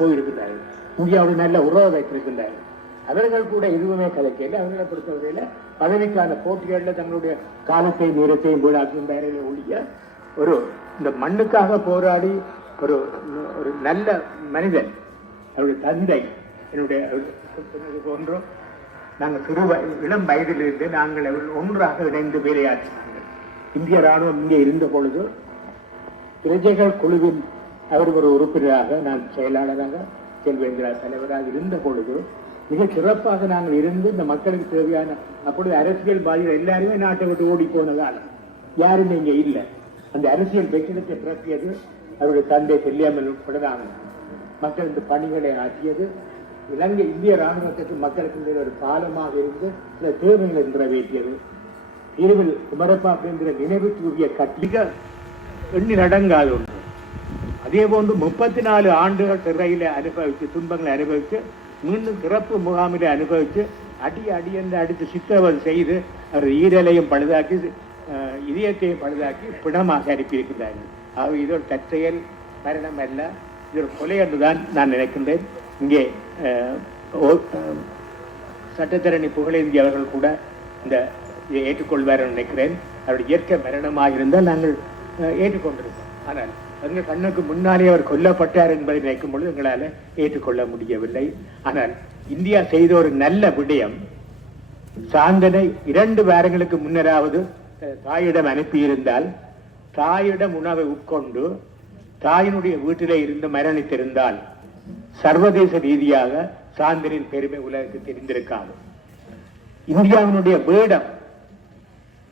போயிருக்கிறார்கள் இந்தியாவோட நல்ல உறவு வைத்திருக்கின்றார்கள். அவர்கள் கூட எதுவுமே கலைக்கல அவர்களை பொறுத்தவரையில் பதவிக்கான போட்டிகளில் தங்களுடைய காலத்தையும் நேரத்தையும் வீணாக்குகின்றார்களே ஒழிய ஒரு இந்த மண்ணுக்காக போராடி ஒரு ஒரு நல்ல மனிதன் அவருடைய தந்தை என்னுடைய சொன்னது போன்றோம் நாங்கள் சிறு வய- இளம் வயதிலிருந்து நாங்கள் அவர்கள் ஒன்றாக இணைந்து வேலையாற்றினார்கள். இந்திய ராணுவம் இங்கே இருந்த பொழுது பிரஜைகள் குழுவின் அவர் ஒரு உறுப்பினராக நான் செயலாளராக செல்வேந்திரா தலைவராக இருந்த பொழுது மிக சிறப்பாக நாங்கள் இருந்து இந்த மக்களுக்கு தேவையான அப்பொழுது அரசியல் பாதிகள் எல்லாருமே நாட்டை விட்டு ஓடி போனதால் யாரும் இங்கே இல்லை. அந்த அரசியல் வெற்றிடத்தை பிறப்பியது அவருடைய தந்தை தெரியாமல் உட்படதான் மக்கள் இந்த பணிகளை ஆற்றியது. இலங்கை இந்திய இராணுவத்துக்கு மக்களுக்கு ஒரு பாலமாக இருந்து சில தேவைகளை நிறைவேற்றியது. இரவில் குமரப்பா அப்படிங்கிற நினைவு தூவிய கட்டிக எண்ணி நடங்காது அதே போன்று முப்பத்தி நாலு ஆண்டுகள் சிறையில் அனுபவித்து துன்பங்களை அனுபவித்து மீண்டும் சிறப்பு முகாமிலே அனுபவித்து அடி அடி என்று அடித்து சித்திரவதை செய்து அவர் ஈரலையும் பழுதாக்கி இதயத்தையும் பழுதாக்கி பிணமாக அனுப்பியிருக்கிறார்கள் ஆக இது ஒரு தற்செயல் மரணம் அல்ல. இது ஒரு கொலை என்றுதான் நான் நினைக்கின்றேன். இங்கே ஓ- சட்டத்தரணி புகழேந்தி அவர்கள் கூட இந்த இதை ஏற்றுக்கொள்வார் நினைக்கிறேன். அவருடைய இயற்கை மரணமாக இருந்தால் நாங்கள் ஏற்றுக்கொண்டிருக்கோம் ஆனால் எங்கள் கண்ணுக்கு முன்னாலே அவர் கொல்லப்பட்டார் என்பதை நினைக்கும் பொழுது எங்களால் ஏற்றுக்கொள்ள முடியவில்லை. ஆனால் இந்தியா செய்த ஒரு நல்ல விடயம் சாந்தனை இரண்டு வாரங்களுக்கு முன்னராவது அஹ், தாயிடம் அனுப்பியிருந்தால் தாயிடம் உணவை உட்கொண்டு தாயினுடைய வீட்டிலே இருந்து மரணித்திருந்தால் சர்வதேச ரீதியாக சாந்தனின் பெருமை உலகத்துக்கு தெரிந்திருக்காது. இந்தியாவினுடைய வேடம்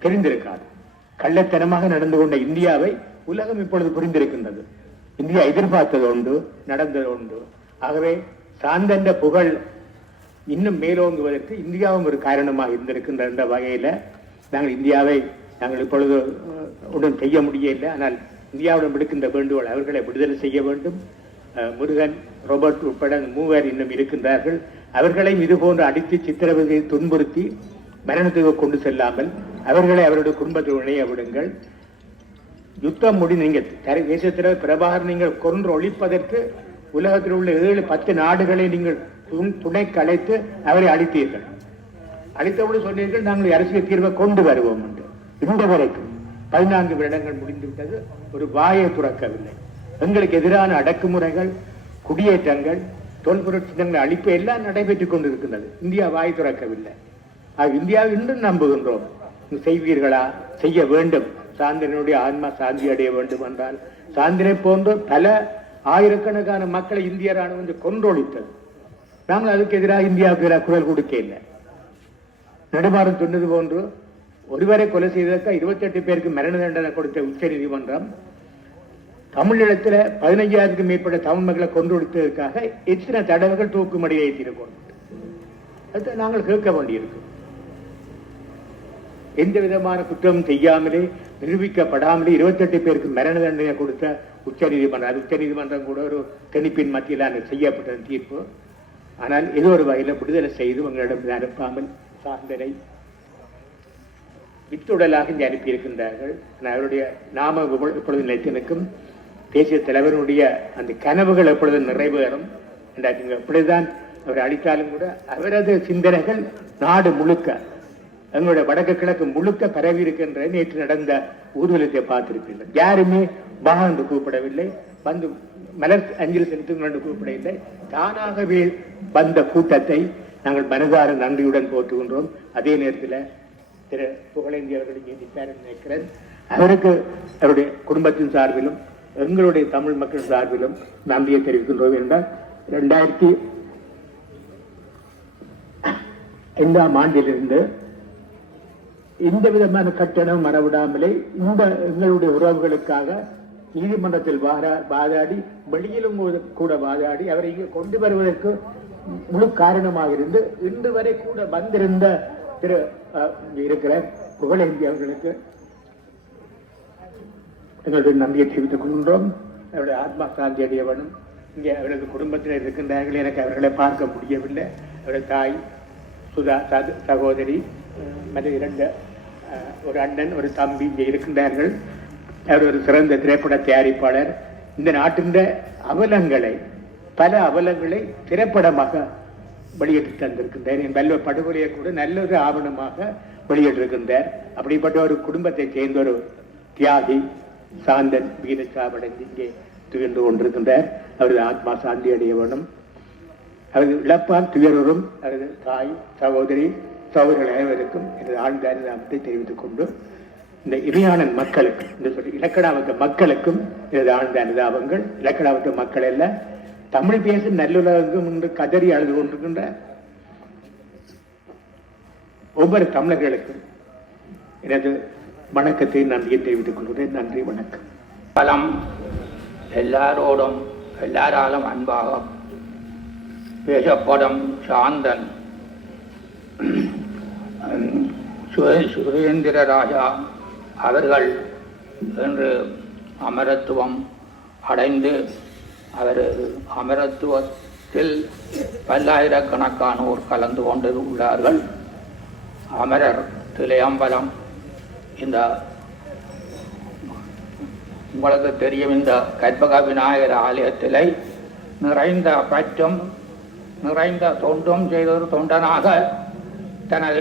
தெரிந்திருக்காது. கள்ளத்தனமாக நடந்து கொண்ட இந்தியாவை உலகம் இப்பொழுது புரிந்திருக்கின்றது. இந்தியா எதிர்பார்த்தது உண்டு நடந்தது உண்டு. ஆகவே சாந்தன்ற புகழ் இன்னும் மேலோங்குவதற்கு இந்தியாவும் ஒரு காரணமாக இருந்திருக்கின்ற என்ற வகையில் நாங்கள் இந்தியாவை நாங்கள் இப்பொழுது உடன் செய்ய முடியவில்லை. ஆனால் இந்தியாவுடன் விடுக்கின்ற வேண்டுகோள் அவர்களை விடுதலை செய்ய வேண்டும். முருகன் ரோபர்ட் உட்பட மூவர் இன்னும் இருக்கின்றார்கள். அவர்களையும் இதுபோன்று அடித்து சித்திரவதை துன்புறுத்தி மரணத்துக்கு கொண்டு செல்லாமல் அவர்களை அவருடைய குடும்பத்தில் இணைய விடுங்கள். யுத்தம் முடி நீங்கள் தர- தேசத்தில் பிரபாகர் நீங்கள் கொன்று ஒழிப்பதற்கு உலகத்தில் உள்ள ஏழு பத்து நாடுகளை நீங்கள் துணை கலைத்து அவரை அழித்தீர்கள். அழித்தபோது சொன்னீர்கள் நாங்கள் அரசியல் தீர்வை கொண்டு வருவோம் என்று. இந்த வரைக்கும் பதினான்கு வருடங்கள் முடிந்துவிட்டது. ஒரு வாயை துறக்கவில்லை. எங்களுக்கு எதிரான அடக்குமுறைகள் குடியேற்றங்கள் தொல்பொருள் சின்னங்களை அழிப்பு எல்லாம் நடைபெற்றுக் கொண்டிருக்கின்றது. இந்தியா வாய் துறக்கவில்லை. இந்தியாவை இன்றும் நம்புகின்றோம். செய்வீர்களா? செய்ய வேண்டும். சாந்திரனுடைய ஆன்மா சாந்தி அடைய வேண்டும் என்றால் சாந்திரை போன்ற பல ஆயிரக்கணக்கான மக்களை இந்திய ராணுவம் வந்து கொன்றொழித்தது. நாங்கள் அதுக்கு எதிராக இந்தியாவுக்கு எதிராக குரல் கொடுக்க இல்லை. நடுமாறும் சொன்னது போன்று ஒருவரை கொலை செய்ததற்கு இருபத்தெட்டு பேருக்கு மரண தண்டனை கொடுத்த உச்ச நீதிமன்றம் தமிழகத்தில் பதினைஞ்சாயிரத்துக்கு மேற்பட்ட தமிழ் மக்களை கொன்றொழித்ததற்காக எத்தனை தடவைகள் தூக்குமடியை ஏற்றிருக்கோம் அதை நாங்கள் கேட்க வேண்டியிருக்கோம் எந்த விதமான குற்றம் செய்யாமலே நிரூபிக்கப்படாமலே இருபத்தெட்டு பேருக்கு மரண தண்டனை கொடுத்த உச்ச நீதிமன்றம் அது உச்ச நீதிமன்றம் கூட ஒரு கணிப்பின் மத்தியில் செய்யப்பட்ட தீர்ப்பு. ஆனால் ஏதோ ஒரு வகையில் விடுதலை செய்து உங்களிடம் அனுப்பாமல் சார்ந்தனை வித்துடலாக இங்கே அனுப்பியிருக்கின்றார்கள். ஆனால் அவருடைய நாம இப்பொழுது இப்பொழுது நிலைத்திருக்கும் தேசிய தலைவருடைய அந்த கனவுகள் எப்பொழுது நிறைவேறும். என்றால் எப்படிதான் அவர் அளித்தாலும் கூட அவரது சிந்தனைகள் நாடு முழுக்க எங்களுடைய வடக்கு கிழக்கு முழுக்க பரவி இருக்கின்ற நேற்று நடந்த ஊர்வலத்தை பார்த்திருப்பீர்கள். யாருமே பா என்று கூப்பிடவில்லை. வந்து மலர் அஞ்சலி செலுத்துங்கள் என்று கூப்பிடவில்லை. தானாகவே வந்த கூட்டத்தை நாங்கள் மனதார நன்றியுடன் போற்றுகின்றோம். அதே நேரத்தில் திரு புகழேந்தி அவர்கள் இங்கே நினைக்கிறேன். அவருக்கு அவருடைய குடும்பத்தின் சார்பிலும் எங்களுடைய தமிழ் மக்கள் சார்பிலும் நன்றியை தெரிவிக்கின்றோம் என்றால் ரெண்டாயிரத்தி ஐந்தாம் ஆண்டிலிருந்து எந்த விதமான கட்டணம் மறவிடாமலே இந்த எங்களுடைய உறவுகளுக்காக நீதிமன்றத்தில் வாதாடி வெளியிலும் கூட- கூட வாதாடி அவரை இங்கே கொண்டு வருவதற்கு முழு காரணமாக இருந்து இன்று வரை கூட வந்திருந்த திரு இருக்கிற புகழேந்தி அவர்களுக்கு எங்களுடைய நன்றியை தெரிவித்துக் கொண்டோம் அவருடைய ஆத்மா சாந்தி அடைய வேணும் இங்கே அவரது குடும்பத்தில் இருக்கின்றார்கள். எனக்கு அவர்களை பார்க்க முடியவில்லை. அவருடைய தாய் சுதா சகோதரி மற்ற இரண்டு ஒரு அண்ணன் ஒரு தம்பி இங்கே இருக்கின்றார்கள். அவர் ஒரு சிறந்த திரைப்பட தயாரிப்பாளர். இந்த நாட்டின் அவலங்களை பல அவலங்களை திரைப்படமாக வெளியிட்டு தந்திருக்கின்றார். என் வல்ல படுகொலையை கூட நல்லொரு ஆவணமாக வெளியிட்டிருக்கின்றார். அப்படிப்பட்ட ஒரு குடும்பத்தை சேர்ந்த ஒரு தியாகி சாந்தன் வீரச்சாவடைந்து இங்கே துயர்ந்து கொண்டிருக்கின்றார். அவரது ஆத்மா சாந்தி அடைய வேணும் அவரது இழப்பால் துயரும் அவரது தாய் சகோதரி சகோதரர்கள் அனைவருக்கும் எனது ஆழ்ந்த அனுதாபத்தை தெரிவித்துக் கொண்டு இந்த இறையாளன் மக்களுக்கு இந்த சொல்லி இலக்கணாவத்த மக்களுக்கும் எனது ஆழ்ந்த அனுதாபங்கள். இலக்கணாவத்த மக்கள் எல்லாம் தமிழ் பேசும் நல்லுலகம் என்று கதறி அழுது கொண்டிருக்கின்ற ஒவ்வொரு தமிழர்களுக்கும் எனது வணக்கத்தை நன்றியை தெரிவித்துக் கொள்கிறேன்? நன்றி வணக்கம். பலம் எல்லாரோடும் எல்லாராலும் அன்பாக பேசப்படும் சாந்தன். சுரேந்திர ராஜா அவர்கள் என்று அமரத்துவம் அடைந்து அவர் அமரத்துவத்தில் பல்லாயிரக்கணக்கானோர் கலந்து கொண்டு உள்ளார்கள் அமரர் திலையம்பலம் இந்த உங்களுக்கு தெரியும் இந்த கற்பக விநாயகர் ஆலயத்திலே நிறைந்த பற்றும் நிறைந்த தொண்டும் செய்தொரு தொண்டனாக தனது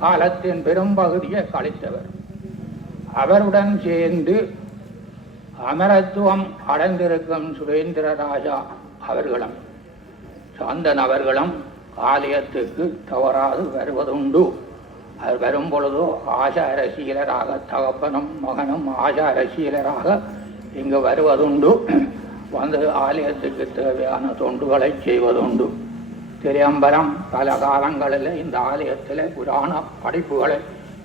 காலத்தின் பெரும்பகுதியை கழித்தவர். அவருடன் சேர்ந்து அமரத்துவம் அடைந்திருக்கும் சுரேந்திர ராஜா அவர்களும் சாந்தன் அவர்களும் ஆலயத்துக்கு தவறாது வருவதுண்டு. அது வரும் பொழுதோ ஆசார சீலராக தகப்பனும் மகனும் ஆசார சீலராக இங்கு வருவதுண்டு. வந்து ஆலயத்துக்கு தேவையான தொண்டுகளை செய்வதுண்டு. திரியம்பரம் பல காலங்களில் இந்த ஆலயத்தில் புராண படிப்புகளை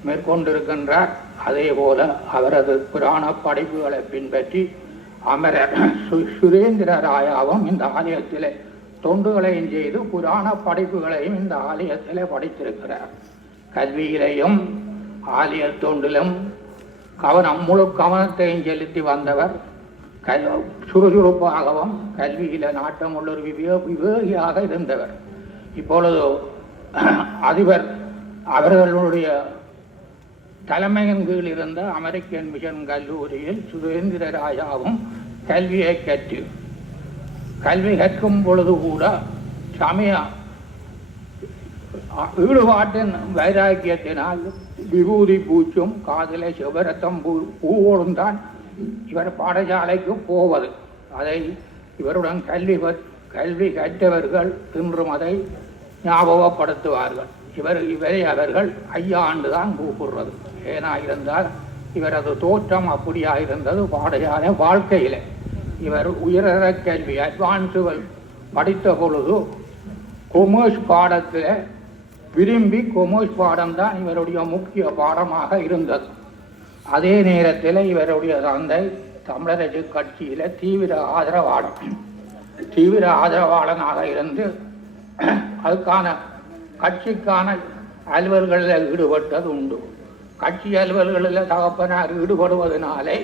மேற்கொண்டிருக்கின்றார். அதே போல அவரது புராண படிப்புகளை பின்பற்றி அமரர் சு- சுரேந்திர ராயாவும் இந்த ஆலயத்தில் தொண்டுகளையும் செய்து புராண படைப்புகளையும் இந்த ஆலயத்தில் படித்திருக்கிறார். கல்வியிலையும் ஆலய தொண்டிலும் கவனம் முழு கவனத்தையும் செலுத்தி வந்தவர் கல் சுறுசுறுப்பாகவும் கல்வியில் நாட்டம் உள்ள ஒரு விவே- விவேகியாக இருந்தவர். இப்பொழுது அதிபர் அவர்களுடைய தலைமையின் கீழ் இருந்த அமெரிக்கன் மிஷன் கல்லூரியில் சுரேந்திர ராஜாவும் கல்வியை கற்று கல்வி கற்கும் பொழுது கூட சமய ஈடுபாட்டின் வைராக்கியத்தினால் விபூதி பூச்சும் காதலை சிவரத்தம் பூ பூவோடும் தான் இவர் பாடசாலைக்கு போவது. அதை இவருடன் கல்வி கல்வி கற்றவர்கள் இன்றும் அதை ஞாபகப்படுத்துவார்கள். இவர் இவரை அவர்கள் ஐயா ஆண்டு தான் கூப்பிடுறது. ஏனா இருந்தால் இவரது தோற்றம் அப்படியாக இருந்தது பாடசாலை வாழ்க்கையில். இவர் உயர்தர கல்வி அட்வான்ஸுகள் படித்த பொழுது கொமர்ஸ் பாடத்தில் விரும்பி கொமர்ஸ் பாடம் தான் இவருடைய முக்கிய பாடமாக இருந்தது. அதே நேரத்தில் இவருடைய தந்தை தமிழரசு கட்சியில் தீவிர ஆதரவாளர். தீவிர ஆதரவாளனாக இருந்து அதுக்கான கட்சிக்கான அலுவல்களில் ஈடுபட்டது உண்டு. கட்சி அலுவல்களில் தகப்பனார் ஈடுபடுவதனாலே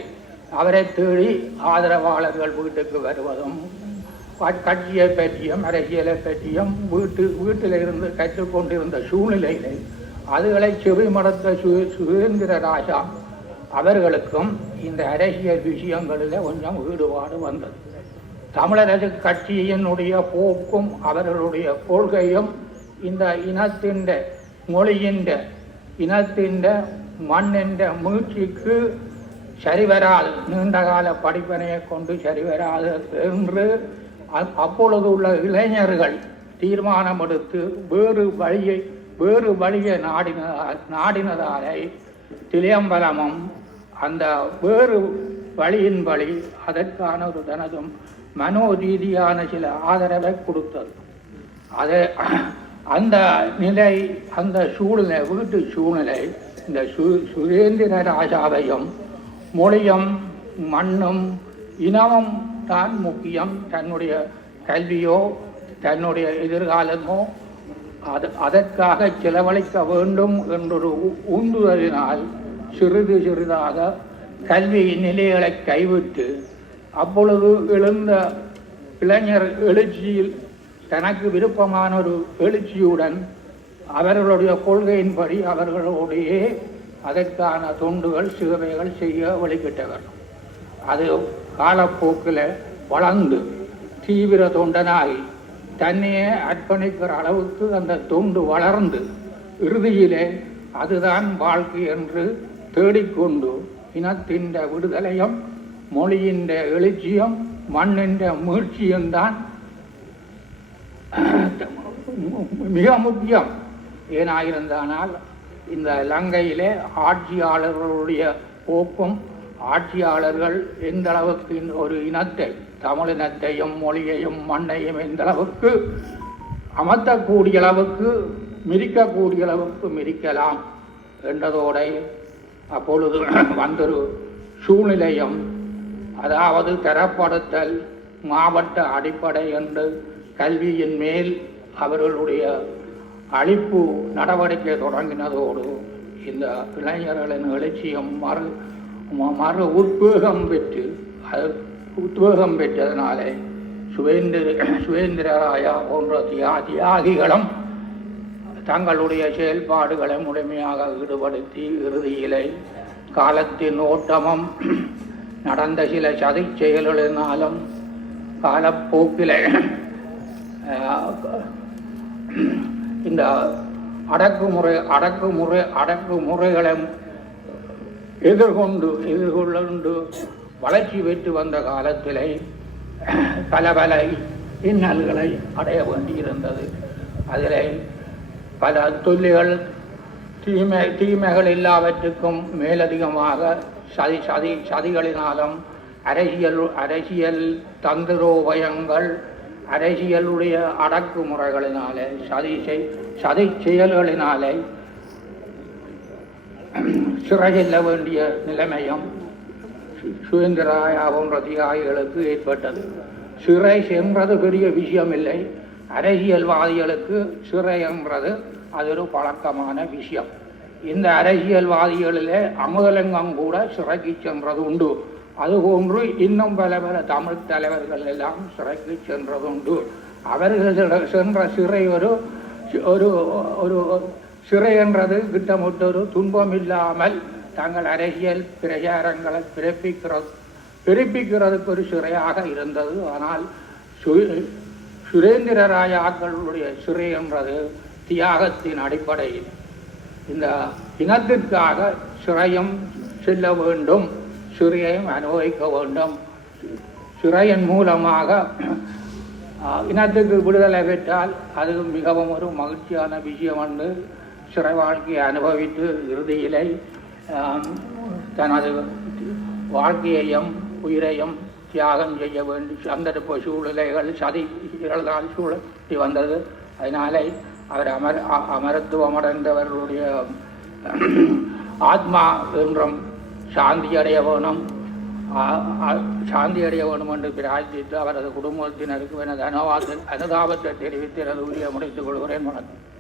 அவரை தேடி ஆதரவாளர்கள் வீட்டுக்கு வருவதும் கட்சியை பற்றியும் அரசியலை பற்றியும் வீட்டு வீட்டில் இருந்து கற்றுக்கொண்டிருந்த சூழ்நிலையிலே அதுகளை செவிமடுத்த சு சுதந்திர ராஜா அவர்களுக்கும் இந்த அரசியல் விஷயங்களில் கொஞ்சம் ஈடுபாடு வந்தது. தமிழரசு கட்சியினுடைய போக்கும் அவர்களுடைய கொள்கையும் இந்த இனத்தின் மொழியின் இனத்தின் மண்ணின் மூச்சிக்கு சரிவராது நீண்டகால படிப்பனையை கொண்டு சரிவராது என்று அ- அப்பொழுது உள்ள இளைஞர்கள் தீர்மானம் எடுத்து வேறு வழியை வேறு வழியை நாடினதால் நாடினதாலே திலியம்பலமும் அந்த வேறு வழியின் வழி அதற்கான ஒரு தனதும் மனோ ரீதியான சில ஆதரவை கொடுத்தது. அது அந்த நிலை அந்த சூழ்நிலை வீட்டு சூழ்நிலை இந்த சு சுரேந்திர ராஜாவையும் மொழியும் மண்ணும் இனமும் தான் முக்கியம். தன்னுடைய கல்வியோ தன்னுடைய எதிர்காலமோ அது அதற்காக செலவழிக்க வேண்டும் என்றொரு உந்துதலினால் சிறிது சிறிதாக கல்வி நிலைகளை கைவிட்டு அப்பொழுது எழுந்த இளைஞர் எழுச்சியில் தனக்கு விருப்பமான ஒரு எழுச்சியுடன் அவர்களுடைய கொள்கையின்படி அவர்களோடையே அதற்கான தொண்டுகள் சிறுவைகள் செய்ய வழிகிட்டவர் அது காலப்போக்கில் வளர்ந்து தீவிர தொண்டனாகி தன்னையே அர்ப்பணிக்கிற அளவுக்கு அந்த தொண்டு வளர்ந்து இறுதியிலே அதுதான் வாழ்க்கை என்று தேடிக்கொண்டு இனத்தின் விடுதலையும் மொழியின் எழுச்சியும் மண்ணின்ற மீழ்ச்சியும் தான் மிக முக்கியம். ஏனாயிருந்தானால் இந்த இலங்கையிலே ஆட்சியாளர்களுடைய போக்கும் ஆட்சியாளர்கள் எந்த அளவுக்கு ஒரு இனத்தை தமிழினத்தையும் மொழியையும் மண்ணையும் எந்த அளவுக்கு அமர்த்தக்கூடிய அளவுக்கு மிதிக்கக்கூடிய அளவுக்கு மிதிக்கலாம் என்றதோட அப்பொழுது வந்தொரு சூழ்நிலையும் அதாவது தரப்படுத்தல் மாவட்ட அடிப்படை என்று கல்வியின் மேல் அவர்களுடைய அழிப்பு நடவடிக்கை தொடங்கினதோடு இந்த இளைஞர்களின் எழுச்சியும் மறு மறு உத்வேகம் பெற்று அது உத்வேகம் பெற்றதனாலே சுவேந்திர சுவேந்திரராயா போன்ற தியா தியாகிகளும் தங்களுடைய செயல்பாடுகளை முழுமையாக ஈடுபடுத்தி இறுதியிலே காலத்தின் ஓட்டமும் நடந்த சில சதி செயல்களினாலும் காலப்போக்கில் இந்த அடக்குமுறை அடக்குமுறை அடக்குமுறைகளை எதிர்கொண்டு எதிர்கொண்டு வளர்ச்சி பெற்று வந்த காலத்திலே பல பல இன்னல்களை அடைய வேண்டியிருந்தது. அதிலே பல தொல்லிகள் தீமை தீமைகள் எல்லாவற்றுக்கும் மேலதிகமாக சதி சதி சதிகளினாலும் அரசியல் அரசியல் தந்திரோபயங்கள் அரசியலுடைய அடக்குமுறைகளினாலே சதி செய் சதி செயல்களினாலே சிறை செல்ல வேண்டிய நிலைமையும் சு- சுதந்திராயா போன்ற தியாகிகளுக்கு ஏற்பட்டது. சிறை சென்றது பெரிய விஷயம் இல்லை அரசியல்வாதிகளுக்கு சிறை என்றது அது ஒரு பழக்கமான விஷயம். இந்த அரசியல்வாதிகளிலே அமுதலிங்கம் கூட சிறைக்கு சென்றது உண்டு. அதுபோன்று இன்னும் பல பல தமிழ் தலைவர்கள் எல்லாம் சிறைக்கு சென்றது உண்டு. அவர்கள் சென்ற- சிறை ஒரு ஒரு ஒரு சிறை என்றது திட்டமிட்ட ஒரு துன்பம் இல்லாமல் தங்கள் அரசியல் பிரச்சாரங்களை பிறப்பிக்கிறது பிறப்பிக்கிறதுக்கு ஒரு சிறையாக இருந்தது. ஆனால் சுரேந்திர ராஜாக்களுடைய சிறை என்றது தியாகத்தின் அடிப்படையில். இந்த இனத்திற்காக சிறையும் செல்ல வேண்டும் சிறையையும் அனுபவிக்க வேண்டும். சிறையின் மூலமாக இனத்துக்கு விடுதலை பெற்றால் அது மிகவும் ஒரு மகிழ்ச்சியான விஷயம் என்று சிறை வாழ்க்கையை அனுபவித்து இறுதியிலே தனது வாழ்க்கையையும் உயிரையும் தியாகம் செய்ய வேண்டி சந்தர்ப்ப சூழ்நிலைகள் சதிகளால் சூழி வந்தது. அதனாலே அவர் அமர் அ- அமரத்துவம் அடைந்தவர்களுடைய ஆத்மா என்றும் சாந்தி அடைய வேணும். சாந்தி அடைய வேணும் என்று பிரார்த்தித்து அவரது குடும்பத்தினருக்கு எனது அனுவாத அனுதாபத்தை தெரிவித்து எனது உரிய முடித்துக் கொள்கிறேன். வணக்கம்.